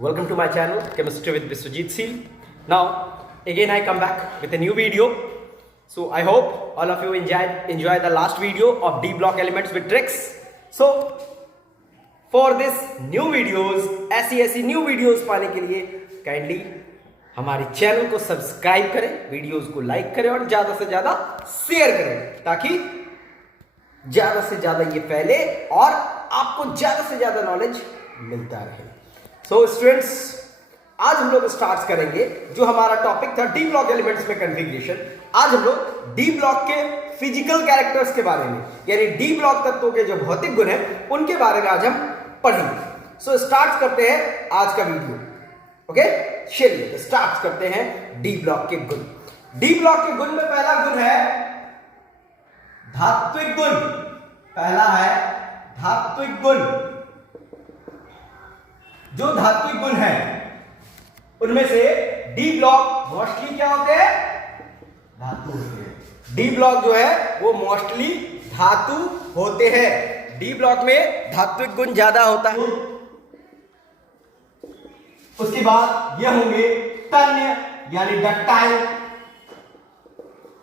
Welcome to my channel, Chemistry with Biswajit Seal. Now, again I come back with a new video. So I hope all of you enjoy the last video of D block elements with tricks. So for this new videos, ऐसी new videos पाने के लिए kindly हमारे channel को subscribe करें, videos को like करें और ज्यादा से ज्यादा शेयर करें ताकि ज्यादा से ज्यादा ये फैले और आपको ज्यादा से ज्यादा नॉलेज मिलता रहे। सो स्टूडेंट्स, आज हम लोग स्टार्ट करेंगे जो हमारा टॉपिक था डी ब्लॉक एलिमेंट्स में कन्फिग्रेशन। आज हम लोग डी ब्लॉक के फिजिकल कैरेक्टर्स के बारे में, यानी डी ब्लॉक तत्वों के जो भौतिक गुण हैं उनके बारे में आज हम पढ़ेंगे। सो स्टार्ट करते हैं आज का वीडियो। ओके, चलिए स्टार्ट करते हैं डी ब्लॉक के गुण। डी ब्लॉक के गुण में पहला गुण है धात्विक गुण। पहला है धात्विक गुण। जो धात्विक गुण है उनमें से डी ब्लॉक मोस्टली क्या होते हैं? धातु होते हैं। डी ब्लॉक जो है वो मोस्टली धातु होते हैं। डी ब्लॉक में धात्विक गुण ज्यादा होता है। उसके बाद ये होंगे तन्य यानी ductile,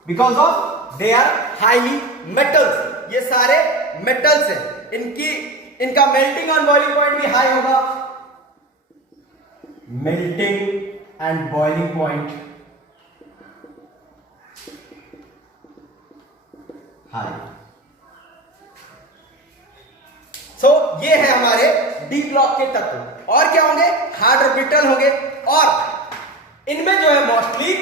because of they are highly metals. ये सारे मेटल्स हैं, इनका मेल्टिंग एंड बॉइलिंग पॉइंट भी हाई होगा। Melting and boiling point high. So ये है हमारे डी ब्लॉक के तत्व। और क्या होंगे? हार्ड ऑर्बिटल होंगे और इनमें जो है मोस्टली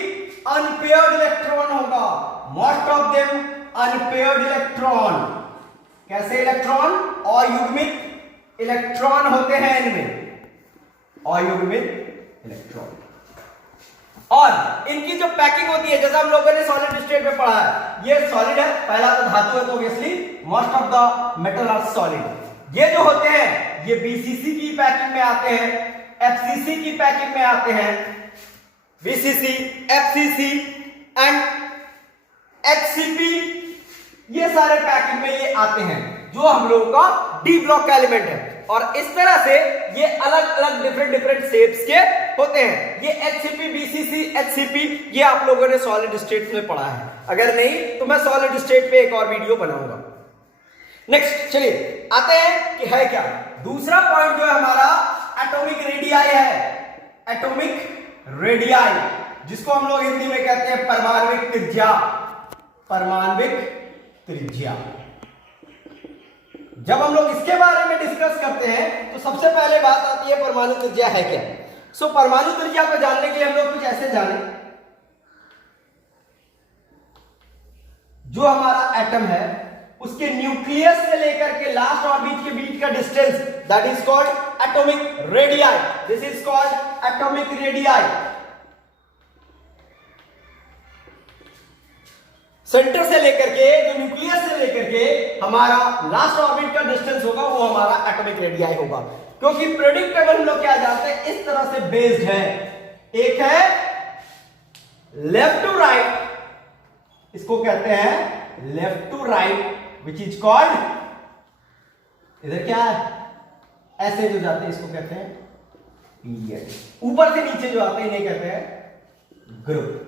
अनपेयर्ड इलेक्ट्रॉन होगा। Most of them unpaired electron. कैसे इलेक्ट्रॉन? अयुग्मित इलेक्ट्रॉन होते हैं इनमें, अयुग्मित इलेक्ट्रॉन। और इनकी जो पैकिंग होती है, जैसा हम लोगों ने सॉलिड स्टेट में पढ़ा है, ये सॉलिड है, पहला तो धातु है तो obviously most of the metal are solid. ये जो होते हैं ये बीसीसी की पैकिंग में आते हैं, एफसीसी की पैकिंग में आते हैं। बीसीसी, एफसीसी एंड एचसीपी, ये सारे पैकिंग में ये आते हैं जो हम लोगों का डी ब्लॉक का एलिमेंट है। और इस तरह से ये अलग अलग डिफरेंट शेप्स के होते हैं। ये एचसीपी, बीसीसी, एचसीपी ये आप लोगों ने सॉलिड स्टेट में पढ़ा है। अगर नहीं तो मैं सॉलिड स्टेट पे एक और वीडियो बनाऊंगा। नेक्स्ट चलिए आते हैं कि है क्या। दूसरा पॉइंट जो है हमारा एटॉमिक रेडियाई है। एटॉमिक रेडियाई, जिसको हम लोग हिंदी में कहते हैं परमाणविक त्रिज्या। परमाणविक त्रिज्या। जब हम लोग इसके बारे में डिस्कस करते हैं तो सबसे पहले बात आती है परमाणु त्रिज्या है क्या। सो परमाणु त्रिज्या को जानने के लिए हम लोग कुछ ऐसे जाने, जो हमारा एटम है उसके न्यूक्लियस से लेकर के लास्ट ऑर्बिट के बीच का distance, that is called atomic radii. This is called atomic radii. Centre से लेकर के, जो न्यूक्लियस से लेकर के हमारा लास्ट ऑर्बिट का डिस्टेंस होगा वो हमारा एटॉमिक रेडियाई होगा। क्योंकि प्रेडिक्टेबल हम लोग क्या जानते हैं, इस तरह से बेस्ड है। एक है लेफ्ट टू राइट, इसको कहते हैं left to right, which is called, इधर क्या है ऐसे जो जाते हैं इसको कहते हैं पीरियड। ऊपर से नीचे जो आते हैं इन्हें कहते हैं group.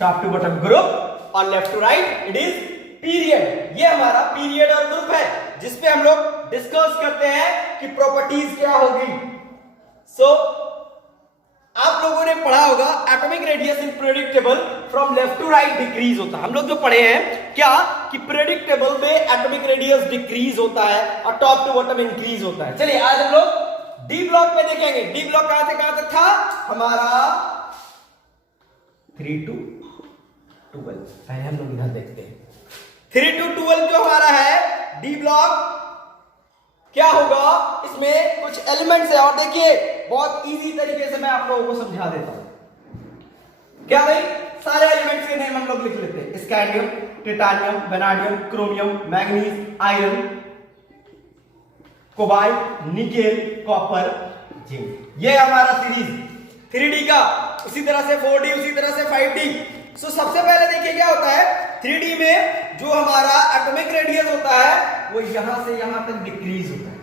Top to bottom group और left to right it is period. ये हमारा पीरियड और ग्रुप है जिसपे हम लोग डिस्कस करते हैं कि प्रॉपर्टीज क्या होगी। सो आप लोगों ने पढ़ा होगा atomic radius in predictable from left to right decrease होता है। हम लोग जो पढ़े हैं क्या कि प्रेडिक्टेबल में एटॉमिक रेडियस डिक्रीज होता है और टॉप टू बॉटम इंक्रीज होता है। चलिए आज हम लोग डी ब्लॉक में देखेंगे। डी ब्लॉक कहां से कहां तक था हमारा? 3 to 12। पहले हम लोग इधर देखते हैं 3 to 12 जो हमारा है डी ब्लॉक क्या होगा। इसमें कुछ एलिमेंट्स है और देखिए बहुत इजी तरीके से मैं आप लोगों को समझा देता हूं। क्या भाई, सारे एलिमेंट्स के नेम हम लोग लिख लेते हैं। Scandium, titanium, vanadium, chromium, manganese, iron, cobalt, nickel, copper, zinc. ये हमारा सीरीज 3D का, उसी तरह से 4D, उसी तरह से 5D। सो सबसे पहले देखिए क्या होता है 3D में जो हमारा एटॉमिक रेडियस होता है वो यहां से यहां तक डिक्रीज होता है।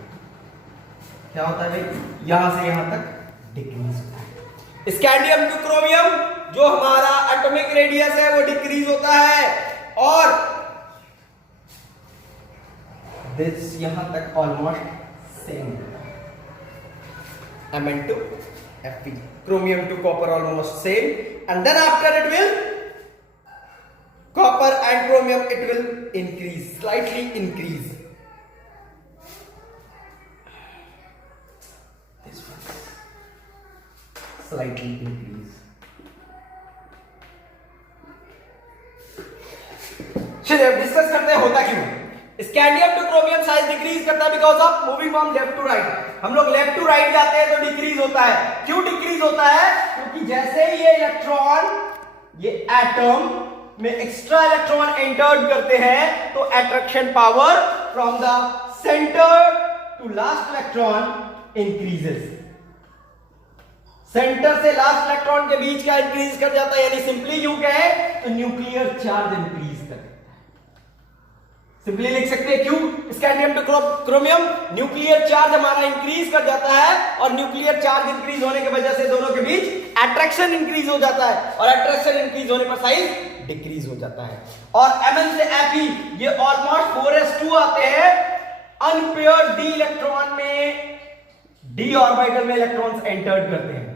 क्या होता है भाई, यहां से यहां तक डिक्रीज होता है। स्कैंडियम टू क्रोमियम जो हमारा एटॉमिक रेडियस है वो डिक्रीज होता है, और दिस यहां तक almost same, Mn to Fe, chromium to copper almost same, and then after it will copper and chromium it will increase, slightly increase. This one slightly increase. चलिए अब discuss करते हैं होता क्यों। Scandium to chromium size decrease करता है because of moving from left to right. हम लोग लेफ्ट टू राइट जाते हैं तो डिक्रीज होता है। क्यों डिक्रीज होता है? क्योंकि जैसे ही ये इलेक्ट्रॉन ये एटम में एक्स्ट्रा इलेक्ट्रॉन एंटर्ड करते हैं तो attraction power from the centre to last electron increases. Centre से लास्ट इलेक्ट्रॉन के बीच का इंक्रीज कर जाता है, यानी सिंपली यूं कहें तो न्यूक्लियर चार्ज इंक्रीज कर देता है। सिंपली लिख सकते हैं क्यों? Scandium to chromium nuclear charge हमारा इंक्रीज कर जाता है, और न्यूक्लियर चार्ज इंक्रीज होने की वजह से दोनों के बीच अट्रैक्शन इंक्रीज हो जाता है, और अट्रैक्शन इंक्रीज होने पर साइज डिक्रीज हो जाता है। और Mn से Fe ये ऑलमोस्ट 4s2 आते हैं। अनपेयर्ड डी इलेक्ट्रॉन में डी ऑर्बिटल में इलेक्ट्रॉन्स एंटर्ड करते हैं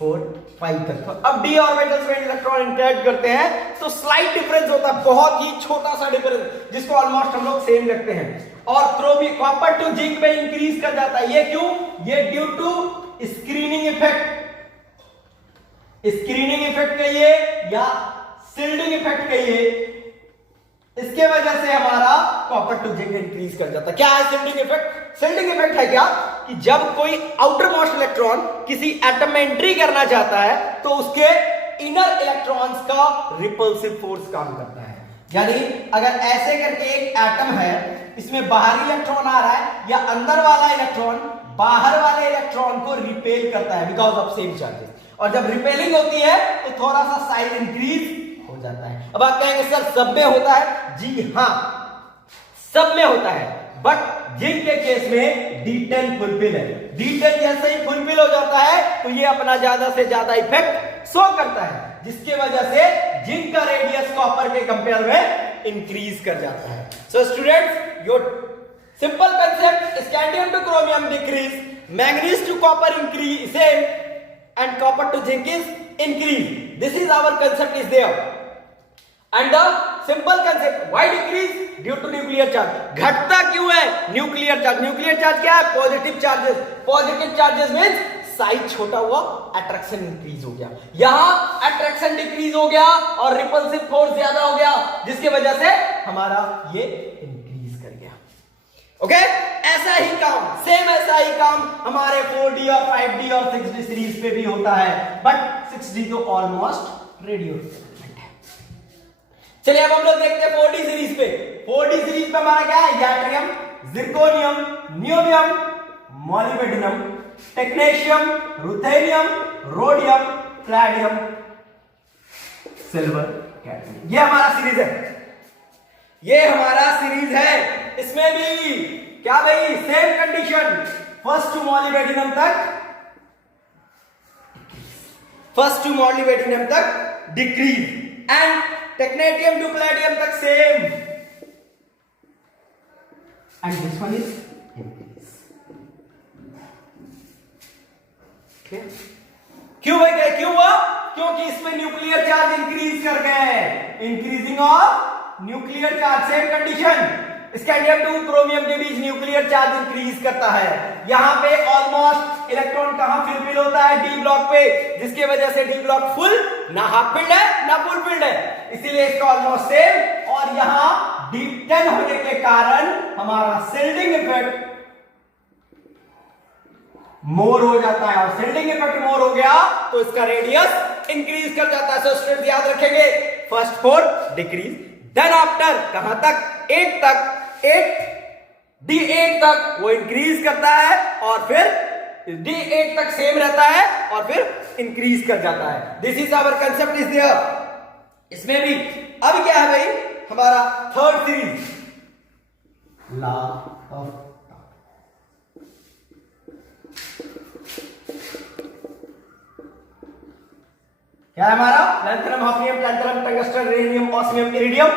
4 5 तक। तो अब डी ऑर्बिटल्स में इलेक्ट्रॉन इंटरैक्ट करते हैं तो स्लाइट डिफरेंस होता है, बहुत ही छोटा सा डिफरेंस, जिसको ऑलमोस्ट हम लोग सेम रखते हैं। और क्रोमियम कॉपर टू जिंक में इंक्रीज कर जाता है। ये क्यों? ये due to screening effect. Screening effect कहिए या शिल्डिंग इफेक्ट कहिए, इसके वजह से हमारा कॉपर टू जिंक इंक्रीज कर जाता है। क्या है शिल्डिंग इफेक्ट? शिल्डिंग इफेक्ट है क्या कि जब कोई आउटर मोस्ट इलेक्ट्रॉन किसी एटम में एंट्री करना चाहता है तो उसके इनर इलेक्ट्रॉन्स का रिपल्सिव फोर्स काम करता है। यानी अगर ऐसे करके एक एटम है, इसमें बाहरी इलेक्ट्रॉन आ रहा है या अंदर वाला इलेक्ट्रॉन बाहर वाले इलेक्ट्रॉन को रिपेल करता है बिकॉज ऑफ सेम चार्जेस, और जब रिपेलिंग होती है तो थोड़ा सा साइज इंक्रीज हो जाता है। अब आप कहेंगे सर सब में होता है? जी हां, सब में होता है, बट जिंक के केस में D10 फुलफिल है। D10 जैसे ही फुलफिल हो जाता है तो ये अपना ज्यादा से ज्यादा इफेक्ट शो करता है, जिसके वजह से जिंक का रेडियस कॉपर के कंपेयर में इंक्रीज कर जाता है। So students, your simple concept, scandium to chromium decrease, manganese to copper increase same, and copper to zinc is increase. This is our concept is there, and the simple concept why decrease due to nuclear charge. घटता क्यों है? Nuclear charge. Nuclear charge क्या है? Positive charges. Positive charges means size छोटा हुआ, attraction increase हो गया। यहां अट्रैक्शन डिक्रीज हो गया और रिपल्सिव फोर्स ज्यादा हो गया, जिसकी वजह से हमारा ये इंक्रीज कर गया। ओके, ऐसा ही काम, सेम ऐसा ही काम हमारे 4D और 5D और 6D सीरीज पे भी होता है, बट 6D तो ऑलमोस्ट रेडियो एलिमेंट है। चलिए अब हम लोग देखते हैं 4D सीरीज पे। 4D सीरीज पे हमारा क्या है? Gallium, zirconium, niobium, molybdenum, technetium, ruthenium, rhodium, platinum, silver, cadmium. ये हमारा सीरीज है, ये हमारा सीरीज है। इसमें भी क्या भाई? Same condition, first to molybdenum तक, फर्स्ट टू मॉलिब्डेनम तक decrease, and technetium to platinum तक same, and this one is increase. क्यों भाई? क्यों हुआ? क्योंकि इसमें न्यूक्लियर चार्ज इंक्रीज कर गए। Increasing of nuclear charge, same condition, scandium to chromium के बीच न्यूक्लियर चार्ज इंक्रीज करता है। यहां पे ऑलमोस्ट इलेक्ट्रॉन कहां फिल होता है? डी ब्लॉक पे, जिसके वजह से डी ब्लॉक फुल, ना हाफ फिल्ड है ना फुल फिल्ड है, इसीलिए इसका ऑलमोस्ट सेम। और यहां D10 होने के कारण हमारा शिल्डिंग इफेक्ट मोर हो जाता है, और शिल्डिंग इफेक्ट मोर हो गया तो इसका रेडियस इंक्रीज कर जाता है। सो स्टूडेंट्स याद रखेंगे, फर्स्ट 4 डिक्रीज, देन आफ्टर कहां तक? 8 तक, 8 D8 तक वो इंक्रीज करता है, और फिर D8 तक सेम रहता है और फिर इंक्रीज कर जाता है। This is our concept is there. इसमें भी अब क्या है भाई? हमारा थर्ड सीरीज, लॉ ऑफ क्या है हमारा? Lanthanum, hafnium, tantalum, tungsten, radium, osmium, iridium,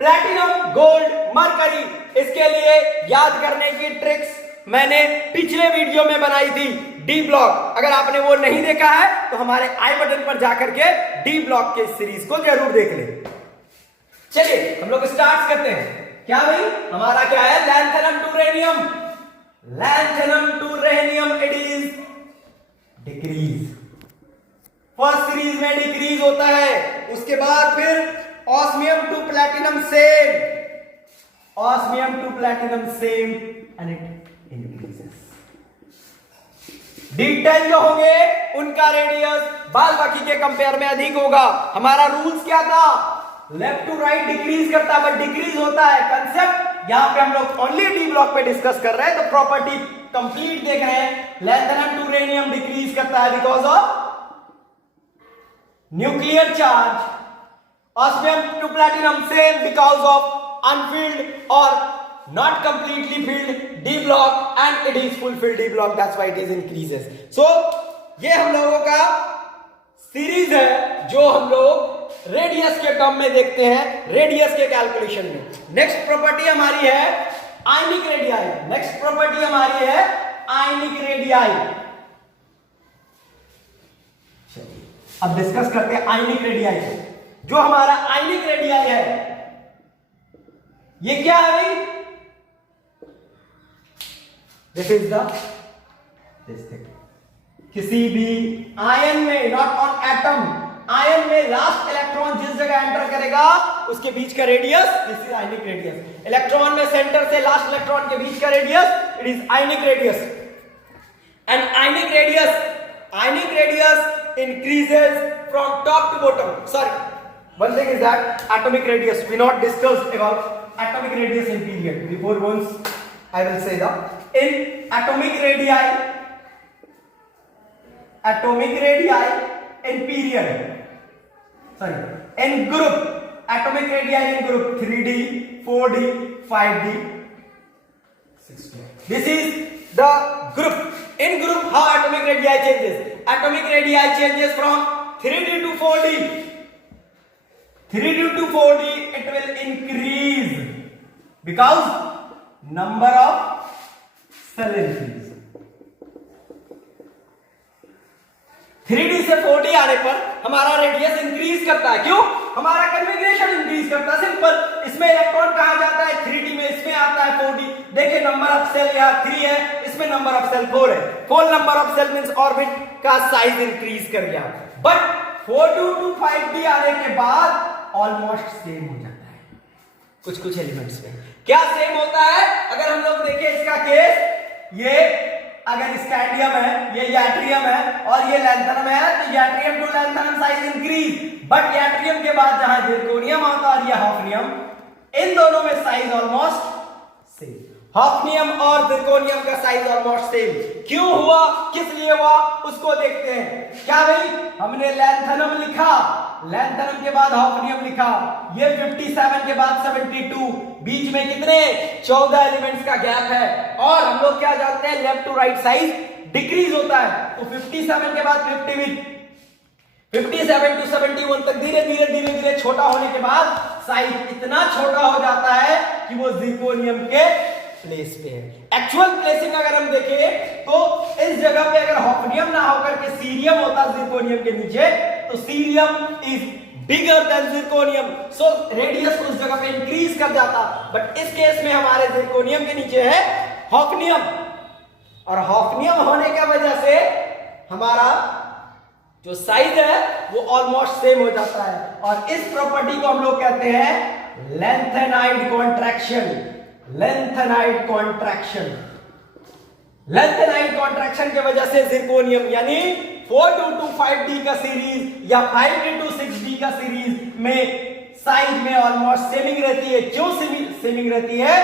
platinum, gold, mercury. इसके लिए याद करने की ट्रिक्स मैंने पिछले वीडियो में बनाई थी, डी ब्लॉक। अगर आपने वो नहीं देखा है तो हमारे आई बटन पर जाकर के डी ब्लॉक के सीरीज को जरूर देख लें। चलिए हम लोग स्टार्ट करते हैं। क्या भाई हमारा क्या है? Lanthanum to radium, lanthanum to radium it is decrease. First series में डिक्रीज होता है, उसके बाद फिर osmium to platinum same, osmium to platinum same and it increases. D10 जो होंगे उनका रेडियस बाल बाकी के कंपेयर में अधिक होगा। हमारा रूल्स क्या था? लेफ्ट टू राइट डिक्रीज करता है, बट डिक्रीज होता है। कंसेप्ट यहां पे हम लोग ओनली डी ब्लॉक पे डिस्कस कर रहे हैं, तो प्रॉपर्टी कंप्लीट देख रहे हैं। लैंथेनम टू रेडियम डिक्रीज करता है because of nuclear charge, osmium to platinum same because of unfilled और not completely filled D block and it is fulfilled D block, that's why it is increases. So ये हम लोगों का series है जो हम लोग रेडियस के टर्म में देखते हैं, रेडियस के कैलकुलेशन में। नेक्स्ट प्रॉपर्टी हमारी है आयनिक रेडियाई। नेक्स्ट प्रॉपर्टी हमारी है आयनिक रेडियाई। अब डिस्कस करते हैं आयनिक रेडियाई। जो हमारा आयनिक रेडियाई है ये क्या है भाई? This is the this thing. किसी भी आयन में, नॉट ऑन एटम, आयन में लास्ट इलेक्ट्रॉन जिस जगह एंटर करेगा उसके बीच का radius, this is ionic radius. Electron में सेंटर से लास्ट इलेक्ट्रॉन के बीच का radius, it is ionic radius. And ionic radius increases from top to bottom. Sorry, one thing is that atomic radius, we not discussed about atomic radius in period. Before once I will say that in atomic radii in period, sorry, in group, atomic radii in group 3D, 4D, 5D, 6D. This is the group. In group, how atomic radii changes? Atomic radii changes from 3D to 4D. 3D to 4D, it will increase because number of cell increase. 3D से 4D आने पर हमारा radius increase करता है। क्यों? हमारा configuration increase करता है। सिंपल, इसमें इलेक्ट्रॉन कहा जाता है 3D में, इसमें आता है 4D। देखिए नंबर ऑफ सेल यहाँ 3 है, इसमें नंबर ऑफ सेल 4 है। 4 number of shell means orbit का साइज इंक्रीज कर गया। बट 4D to 5D आने के बाद ऑलमोस्ट सेम हो जाता है कुछ एलिमेंट्स में। क्या सेम होता है? अगर हम लोग देखें इसका केस, ये अगर स्कैंडियम है, ये याट्रियम है और ये लैंथेनम है, तो yttrium to lanthanum size increase. But yttrium के बाद जहां जिरकोनियम आता है और ये हॉफनियम, इन दोनों में साइज ऑलमोस्ट सेम। हॉफनियम और जिरकोनियम का साइज ऑलमोस्ट सेम। क्यों हुआ, किस लिए हुआ, उसको देखते हैं। क्या भाई, हमने लैंथेनम लिखा, लैंथेनम के बाद हॉफनियम लिखा, ये 57 के बाद 72, बीच में कितने 14 एलिमेंट्स का गैप है। और हम लोग क्या जानते हैं, left to right size decrease होता है। तो 57 के बाद 57 टू 71 तक धीरे धीरे छोटा होने के बाद साइज इतना छोटा हो जाता है कि वो जिरकोनियम के प्लेस पे है। एक्चुअल प्लेसिंग अगर हम देखें तो इस जगह पे अगर हॉफनियम ना होकर के सीरियम होता जिरकोनियम के नीचे, तो cerium is bigger than zirconium, so radius उस जगह पे इंक्रीज कर जाता। बट इस केस में हमारे जिरकोनियम के नीचे है हॉफनियम, और हॉफनियम होने की वजह से हमारा जो साइज है वो ऑलमोस्ट सेम हो जाता है। और इस प्रॉपर्टी को हम लोग कहते हैं lanthanide contraction. Lanthanide contraction, lanthanide contraction की वजह से जिरकोनियम यानी 4D to 5D का सीरीज या 5D to 6D का सीरीज में साइज में ऑलमोस्ट सेमिंग रहती है। क्यों सेमिंग रहती है?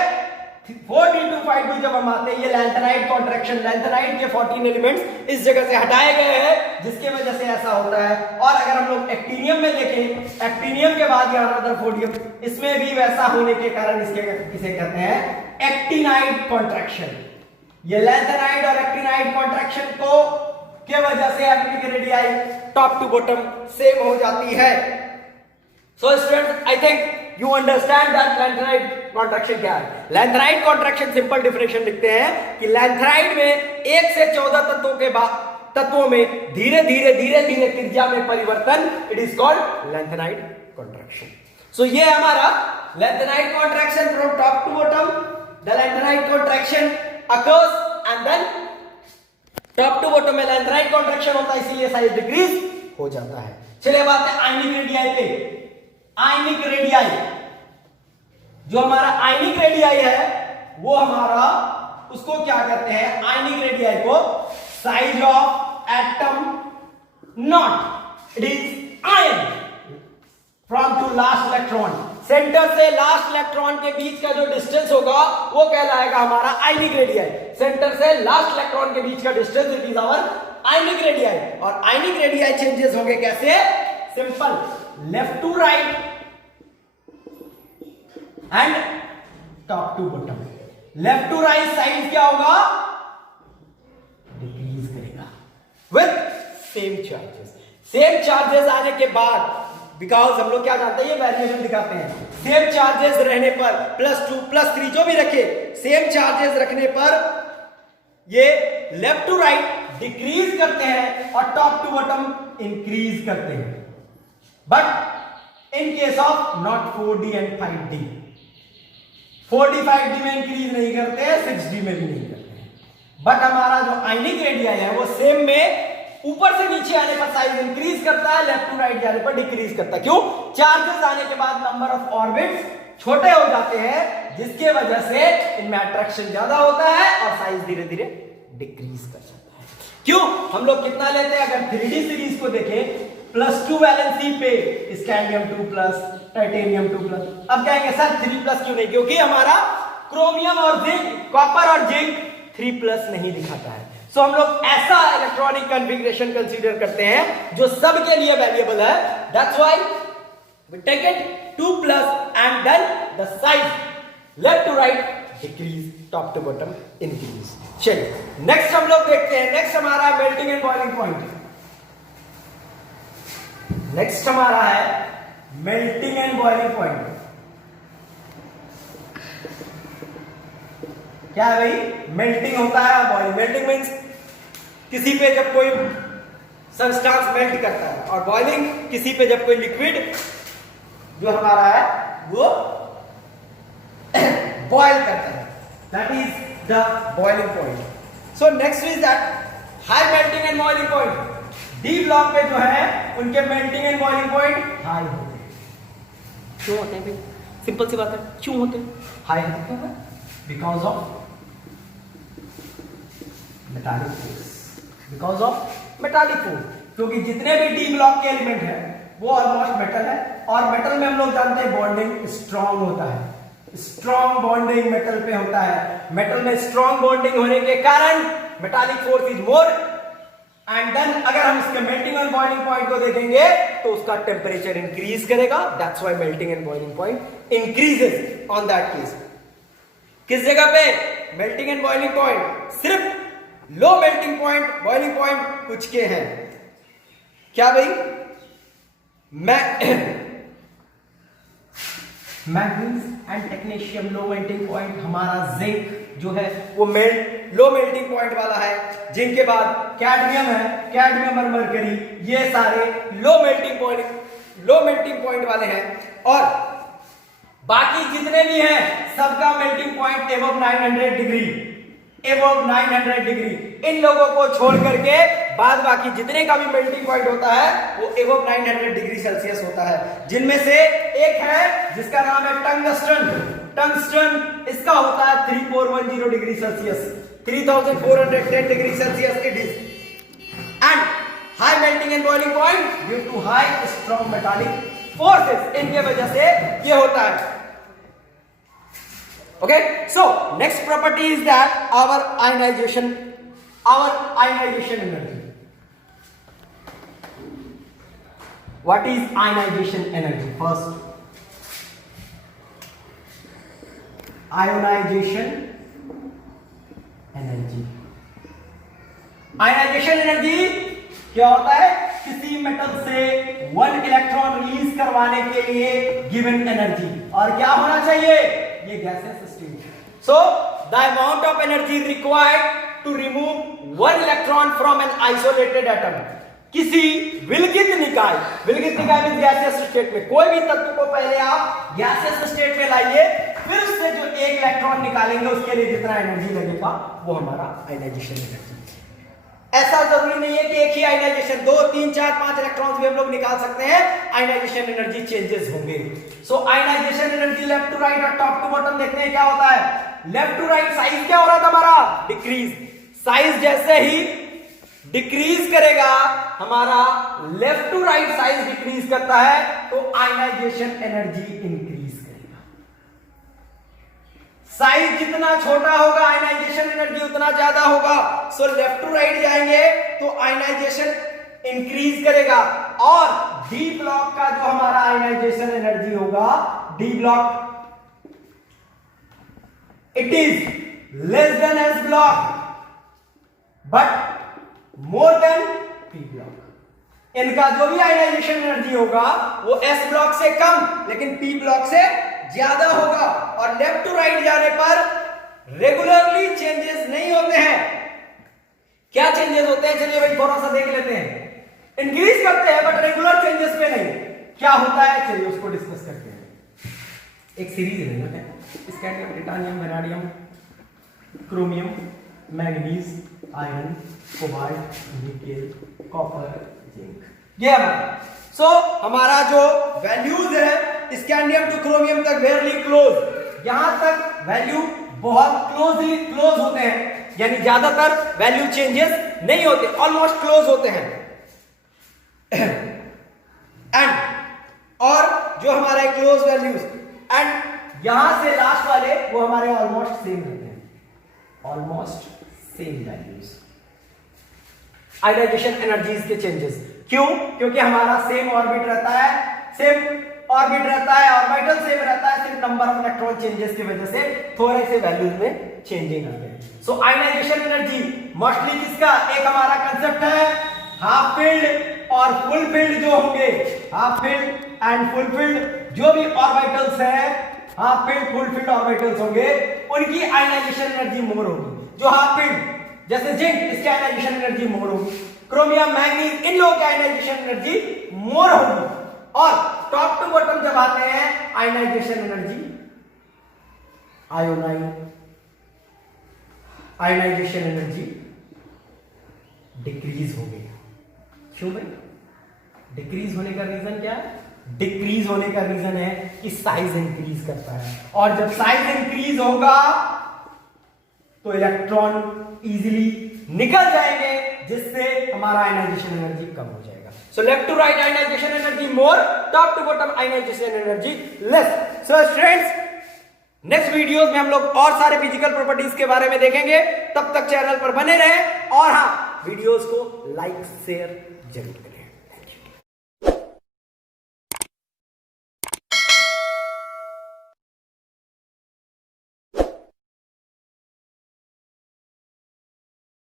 4D to 5D जब हम आते हैं, ये लैंथेनाइड कॉन्ट्रैक्शन, लैंथेनाइड के 14 एलिमेंट्स इस जगह से हटाए गए हैं, जिसके वजह से ऐसा होता है। और अगर हम लोग एक्टिनियम में देखें, एक्टिनियम के बाद यहाँ रदरफोर्डियम, इसमें भी वैसा होने के कारण इसे कहते हैं एक्टिनाइड कॉन्ट्रैक्शन। ये लैंथेनाइड और एक्टिनाइड कॉन्ट्रैक्शन को के वजह से atomic radii top to bottom same हो जाती है। So students, I think you understand that lanthanide contraction क्या है। लैंथेनाइड कॉन्ट्रैक्शन सिंपल डिफरेंशियल लिखते हैं कि लैंथेनाइड में 1 से 14 तत्वों में धीरे धीरे त्रिज्या में परिवर्तन, it is called lanthanide contraction. So ये हमारा lanthanide contraction from top to bottom, the lanthanide contraction occurs and then top to bottom में लैंथेनाइड कॉन्ट्रैक्शन होता है, इसीलिए साइज डिक्रीज हो जाता है। चलिए बात है आयनिक रेडियाई पे। आयनिक रेडियाई, जो हमारा आयनिक रेडियाई है वो हमारा, उसको क्या कहते हैं, आयनिक रेडियाई को size of atom not, it is ion from to last electron, centre से लास्ट इलेक्ट्रॉन के बीच का जो डिस्टेंस होगा वो कहलाएगा हमारा आयनिक रेडियाई। सेंटर से लास्ट इलेक्ट्रॉन के बीच का distance, it is our ionic radii. और आयनिक रेडियाई चेंजेस होंगे कैसे, simple, left to right and top to bottom. Left to right side क्या होगा, डिक्रीज करेगा with same charges. Same charges आने के बाद, बिकॉज हम लोग क्या जानते हैं, ये वेरिएबल दिखाते हैं, सेम चार्जेस रहने पर +2 +3 जो भी रखे, सेम चार्जेस रखने पर ये लेफ्ट टू राइट डिक्रीज करते हैं और टॉप टू बॉटम इंक्रीज करते हैं। But in case of not 4d and 5d, 4d 5d में इंक्रीज नहीं करते हैं, 6d में भी नहीं करते हैं। बट हमारा जो आयनिक रेडियाई है वो सेम में ऊपर से नीचे आने पर साइज इंक्रीज करता है, लेफ्ट टू राइट जाने पर डिक्रीज करता है। क्यों, चार्जेस आने के बाद नंबर ऑफ ऑर्बिट्स छोटे हो जाते हैं, जिसके वजह से इनमें अट्रैक्शन ज्यादा होता है और साइज धीरे धीरे डिक्रीज कर जाता है। क्यों, हम लोग कितना लेते हैं, अगर 3D सीरीज को देखें, +2 वैलेंसी पे स्कैंडियम 2+, टाइटेनियम 2+। अब कहेंगे सर 3+ क्यों नहीं, क्योंकि हमारा क्रोमियम और जिंक, कॉपर और जिंक 3+ नहीं दिखाता है। सो हम लोग ऐसा इलेक्ट्रॉनिक कॉन्फ़िगरेशन कंसीडर करते हैं जो सबके लिए वैल्यूएबल है। That's why we take it 2+ and then the size left to right decrease, top to bottom increase. चलिए नेक्स्ट हम लोग देखते हैं, नेक्स्ट हमारा melting and boiling point. Next हमारा है मेल्टिंग एंड बॉइलिंग पॉइंट। क्या है भाई, मेल्टिंग होता है, बॉइलिंग, मेल्टिंग मींस किसी पे जब कोई सब्सटेंस मेल्ट करता है, और बॉइलिंग किसी पे जब कोई लिक्विड जो हमारा है वो बॉयल करता है, that is the boiling point. So next is that high melting and boiling point. D block पे जो है उनके melting and boiling point high होते हैं। क्यों होते हैं भाई, सिंपल सी बात है, क्यों होते हैं हाई होते हैं, because of metallic force, because of metallic force, क्योंकि जितने भी डी ब्लॉक के एलिमेंट है वो ऑलमोस्ट मेटल है, और मेटल में हम लोग जानते हैं बॉन्डिंग स्ट्रॉन्ग होता है, स्ट्रॉन्ग बॉन्डिंग मेटल पे होता है। मेटल में स्ट्रॉन्ग बॉन्डिंग होने के कारण metallic force is more, and then अगर हम इसके मेल्टिंग एंड बॉइलिंग पॉइंट को देखेंगे तो उसका टेम्परेचर इंक्रीज करेगा। That's why melting and boiling point increases on that case. किस जगह पे, मेल्टिंग एंड बॉइलिंग पॉइंट, सिर्फ low melting point, boiling point कुछ के हैं। क्या भाई, manganese and technetium low melting point. हमारा जिंक जो है वो लो मेल्टिंग पॉइंट वाला है। जिंक के बाद कैडमियम है, कैडमियम और मरकरी, ये सारे लो मेल्टिंग पॉइंट वाले हैं। और बाकी जितने भी हैं सबका melting point above 900 degree, above 900 degree. इन लोगों को छोड़ करके बाद बाकी जितने का भी मेल्टिंग पॉइंट होता है वो एबव 900 डिग्री सेल्सियस होता है। जिनमें से एक है जिसका नाम है टंगस्टन। टंगस्टन इसका होता है 3410 degree Celsius, 3410 degree Celsius it is. And high melting and boiling point due to high strong metallic forces, इनके वजह से ये होता है। Okay, so next property is that our ionization energy. What is ionization energy? First, ionization energy. Ionization energy क्या होता है? किसी मेटल से 1 इलेक्ट्रॉन रिलीज करवाने के लिए गिवन एनर्जी। और क्या होना चाहिए? ये gaseous state. So the amount of energy required to remove 1 electron from an isolated atom. किसी विलगित निकाय मींस गैसियस स्टेट में कोई भी तत्व को पहले आप गैसियस स्टेट में लाइए, फिर उससे जो 1 इलेक्ट्रॉन निकालेंगे उसके लिए जितना एनर्जी लगेगा वो हमारा आयनाइजेशन एनर्जी। ऐसा जरूरी नहीं है कि एक ही आयनाइजेशन 2 3 4 5 इलेक्ट्रॉन्स भी हम लोग निकाल सकते हैं, आयनाइजेशन एनर्जी चेंजेस होंगे। So ionisation energy left to right और टॉप टू बॉटम देखते हैं क्या होता है। लेफ्ट टू राइट साइज क्या हो रहा था हमारा? डिक्रीज। साइज जैसे ही डिक्रीज करेगा हमारा left to right size decrease करता है तो आयनाइजेशन एनर्जी इंक्रीज करेगा। साइज जितना छोटा होगा आयनाइजेशन एनर्जी उतना ज्यादा होगा। सो लेफ्ट टू राइट जाएंगे तो आयनाइजेशन इंक्रीज करेगा। और डी ब्लॉक का जो हमारा आयनाइजेशन एनर्जी होगा, D block it is less than S block but more than P block. इनका जो भी आयनाइजेशन एनर्जी होगा वो एस ब्लॉक से कम लेकिन पी ब्लॉक से ज्यादा होगा। और लेफ्ट टू राइट जाने पर रेगुलरली चेंजेस नहीं होते हैं। क्या चेंजेस होते हैं? चलिए भाई थोड़ा सा देख लेते हैं। इंक्रीज करते हैं बट रेगुलर चेंजेस में नहीं। क्या होता है चलिए उसको डिस्कस करते हैं। एक सीरीज है scandium, titanium, vanadium, chromium, manganese, iron, cobalt, nickel, copper, zinc, ये हमारा। सो हमारा जो वैल्यूज है स्कैंडियम टू क्रोमियम तक वेरली क्लोज, यहां तक वैल्यू बहुत क्लोज होते हैं, यानी ज्यादातर वैल्यू चेंजेस नहीं होते, ऑलमोस्ट क्लोज होते हैं। एंड और जो हमारे क्लोज वैल्यूज एंड यहां से लास्ट वाले वो हमारे ऑलमोस्ट सेम रहते हैं, almost same values. Ionization energies के चेंजेस क्यों? क्योंकि हमारा सेम ऑर्बिट रहता है, ऑर्बिटल सेम रहता है, सिर्फ नंबर ऑफ इलेक्ट्रॉन चेंजेस की वजह से थोड़े से वैल्यूज में चेंजिंग आते हैं। सो आयनाइजेशन एनर्जी मोस्टली किसका? एक हमारा कंसेप्ट है हाफ फील्ड और फुल फील्ड जो होंगे, half field and full field जो भी ऑर्बिटल्स है, half field full field orbitals होंगे उनकी आयनाइजेशन एनर्जी मोर होगी। जो हाफ फील्ड जैसे जिंक, इसकी आयनाइजेशन एनर्जी मोर होगी, क्रोमियम, मैग्नीज, इन लोगों की आयनाइजेशन एनर्जी मोर होगी। और टॉप टू बॉटम जब आते हैं ionization energy, ionization energy decrease हो गई। क्यों भाई? डिक्रीज होने का रीजन क्या है? डिक्रीज होने का रीजन है कि साइज इंक्रीज करता है, और जब साइज इंक्रीज होगा तो इलेक्ट्रॉन इजीली निकल जाएंगे जिससे हमारा आयनाइजेशन एनर्जी कम हो जाएगा। So left to right ionization energy more, top to bottom ionization energy less. So students next videos में हम लोग और सारे फिजिकल प्रॉपर्टीज के बारे में देखेंगे। तब तक चैनल पर बने रहें और हाँ वीडियोस को लाइक शेयर जरूर करें।